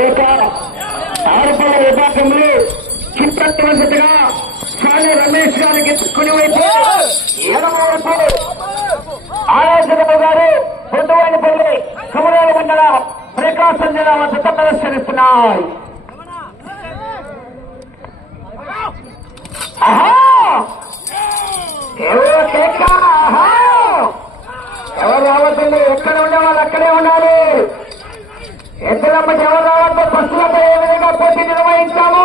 ఇక ఆరుపల్ల విభాగంలో చిత్తత్వగా స్వామి రమేష్ గారికి ఎత్తుకుని వైపు ఎడమ వైపు గారు పొద్దువానిపల్లి కుమరాల మండల ప్రకాశం జిల్లా వద్ద ప్రదర్శనిస్తున్నాయి ఆహా! ఎవరో కేక! ఆహా! ఎవరు రావద్దండి ఎక్కడ ఉండే వాళ్ళు అక్కడే ఉండాలి ఎద్దలమ్మ ఎవరు రావద్దు ఏ విధంగా పోటీ నిర్వహించాము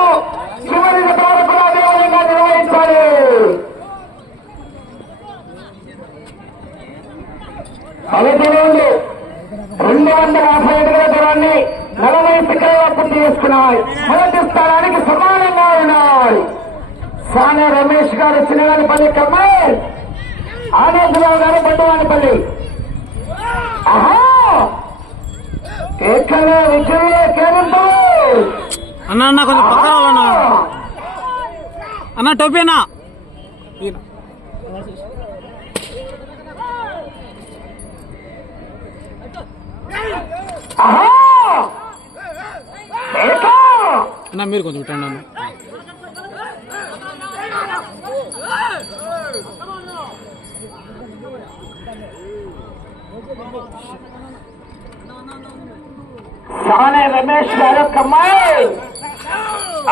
చివరి వరకు కూడా అదే విధంగా నిర్వహించాలి పదకొండు రెండు వందల యాభై అడుగుల దూరాన్ని నలభై సెకండ్ల పూర్తి చేసుకున్నాయి మొదటి స్థానానికి సమానంగా ఉన్నాయి. సానే రమేష్ గారు చిన్నగానిపల్లి కమ్మాయి ఆనందరావు గారు బండవానిపల్లి ఆహా! అన్న అన్న కొంచెం పక్కన అన్న టోపీ అన్న! అన్న మీరు కొంచెం ఇట్టండి అన్న. సానే రమేష్ గారు కమ్మాయి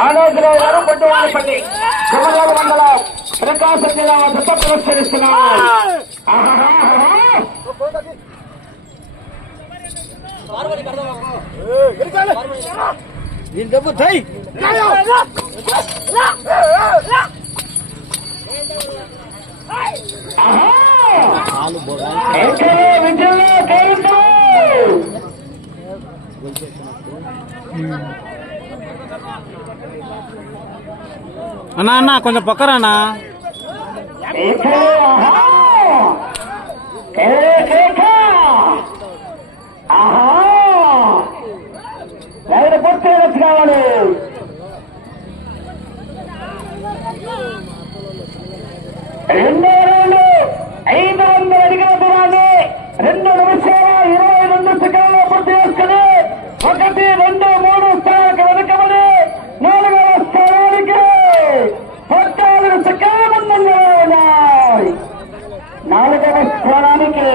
ఆనందరావు గారు బండవానిపల్లి కుమరాల మండలం ప్రకాశం జిల్లా వద్ద ప్రదర్శనిస్తున్నారు ఆహాహాహా! ఆహా! ఎక్కడ విజయ అన్న అన్న కొంచెం పక్కరా అన్న కావాలి స్థానానికి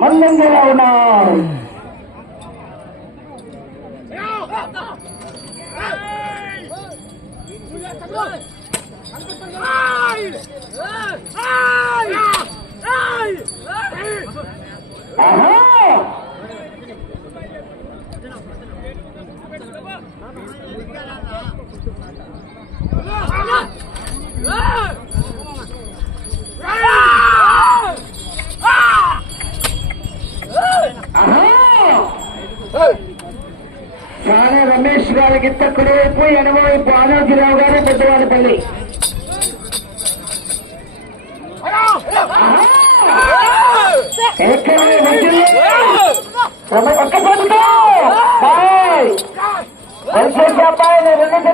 ముందంగా ఉన్నారు Ah! రమేష్ గారికి తక్కువ వైపు ఎనభై వైపు ఆనోజీరావు గారు పెద్దవాడిపల్లి ఎక్కడ వచ్చింది?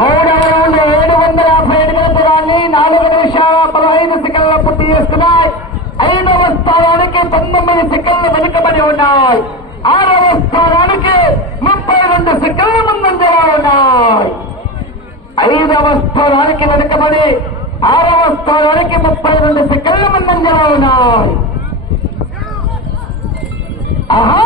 మూడవ రౌండ్ ఏడు వందల యాభై అడుగుల దూరాన్ని నాలుగు నిమిషాల పదహైదు సెకండ్ల పూర్తి చేస్తున్నాయి. ఐదవ స్థానానికి పంతొమ్మిది సెకండ్లు వెనుకబడి ఉన్నాయి. ఆరవ స్థానానికి ముప్పై రెండు సెకండ్ల ముందంజలా ఉన్నాయి. ఐదవ స్థానానికి వెనుకబడి ఆరవ స్థానానికి ముప్పై రెండు సెకండ్ల ముందంజలా ఉన్నాయి. ఆహా!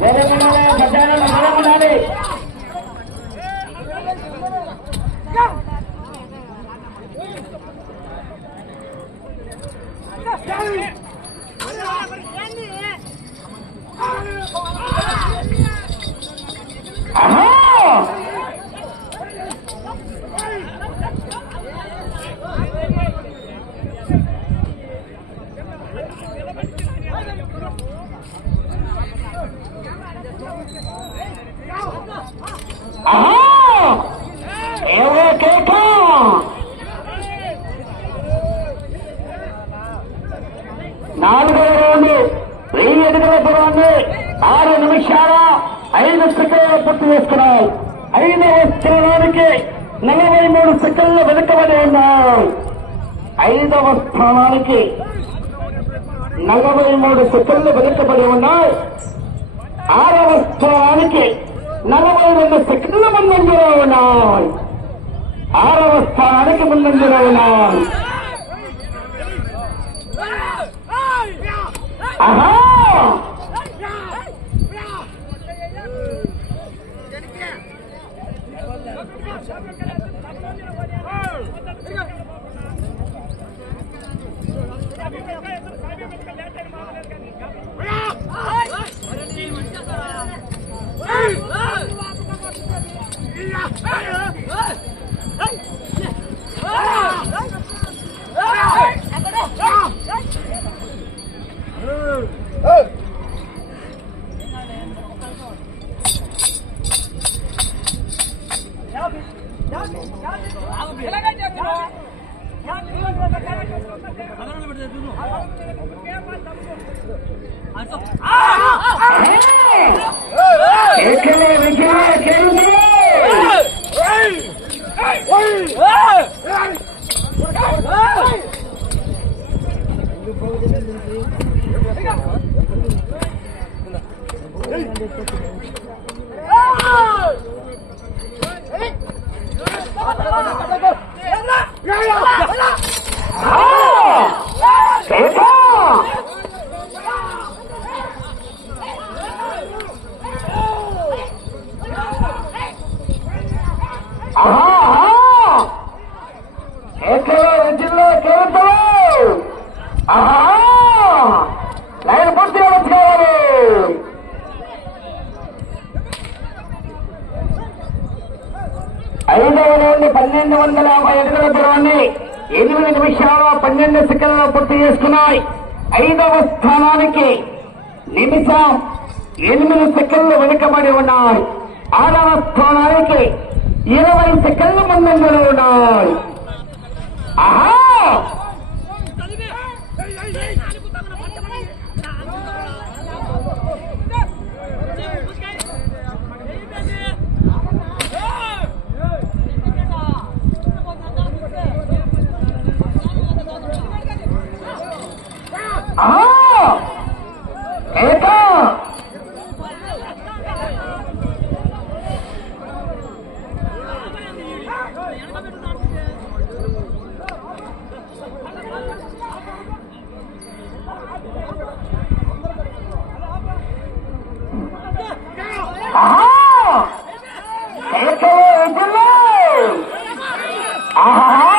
గోడ ఉండాలి మధ్యాహ్నం ఉండాలి ఐదు సెకండ్లు పూర్తి చేసుకున్నాయి ఐదవ స్థానానికి నలభై మూడు సెకండ్లు వెనుకబడి ఉన్నాయి ఐదవ స్థానానికి నలభై మూడు సెకండ్లు వెనుకబడి ఉన్నాయి ఆరవ స్థానానికి నలభై రెండు సెకండ్ల ముందంజలో ఉన్నాయి ఆరవ స్థానానికి ముందంజలో ఉన్నాయి ఆహా! ఎక్కలే వందల యాభై అడుగుల దూరాన్ని ఎనిమిది నిమిషాల పన్నెండు సెకండ్లు పూర్తి చేసుకున్నాయి. ఐదవ స్థానానికి నిమిషం ఎనిమిది సెకండ్లు వెనుకబడి ఉన్నాయి. ఆరవ స్థానానికి ఇరవై సెకండ్లు ముందంజలో ఉన్నాయి. ఆహా! Ah! Uh -huh.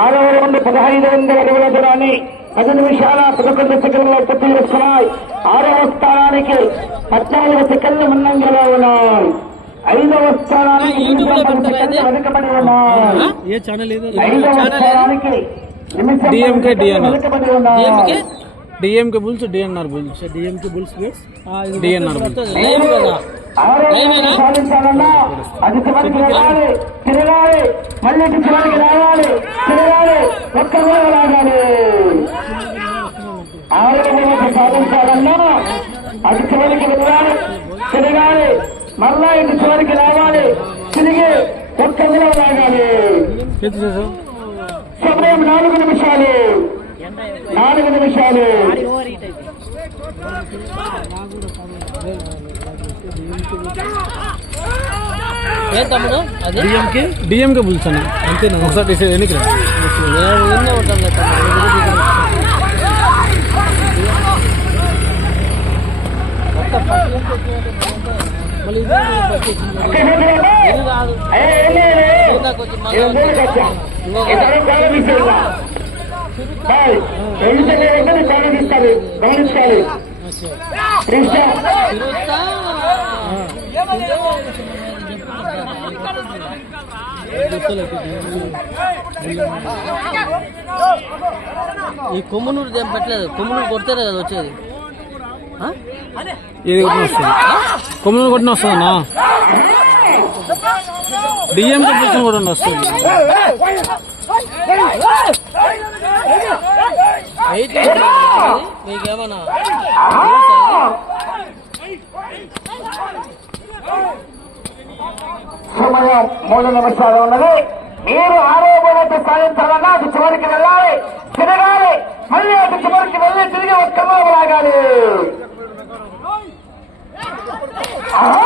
ఆరవ నుండి పదహైదు వందల అడుగుల దూరాన్ని పది నిమిషాల పదకొండు సెకండ్లలో పూర్తి చేసుకున్నాయి ఆరవ స్థానానికి పద్నాలుగు సెకండ్లు ముందంజలో ఉన్నాయి. ఐదవ స్థానానికి సెకండ్లు వెనుకబడి ఉన్నాయి. ఏ ఛానల్ ఇది? ఐదవ స్థానానికి నిమిషం సెకండ్లు. వెనుకబడి ఉన్నాయి. DMK bulls DNR bulls. DMK bulls DNR bulls. ఆరోగ్యాన్ని సాధించాలన్నా అది చివరికి వెళ్ళాలి తిరగాలి మళ్ళీ ఇటు చివరికి రావాలి తిరగాలి ఒక్క వేళ లాగాలి ఆరోగ్యాన్ని సాధించాలన్నా అది చివరికి వెళ్ళాలి తిరగాలి మళ్ళా ఇటు చివరికి రావాలి తిరిగి ఒక్క లాగాలి సమయం నాలుగు నిమిషాలు. నాలుగు నిమిషాలు. ఏ తమ్ముడు? అది? డిఎంకి? డిఎంకే బుల్స్ అన్న అంతేనా? ఒకసారి ఎన్నికి రా గమనించాలి కృష్ణ ఈ కొమ్మునూరు ఏం పెట్టలేదు కొమ్మునూరు కొడితేనే కదా వచ్చేది? ఏది కొట్టిన వస్తుంది కొమ్మలు కొట్టిన వస్తుందన్నా డిఎంకే బుల్స్ కూడా వస్తుంది వెయిట్ మీకేమన్నా సమయం మూడు నిమిషాలు ఉన్నది. మీరు ఆరో బోలెట్ సాధించాలన్నా అటు చివరికి వెళ్ళాలి. తిరగాలి. మళ్ళీ అటు చివరికి వెళ్ళి తిరిగి ఒక్కలో లాగాలి.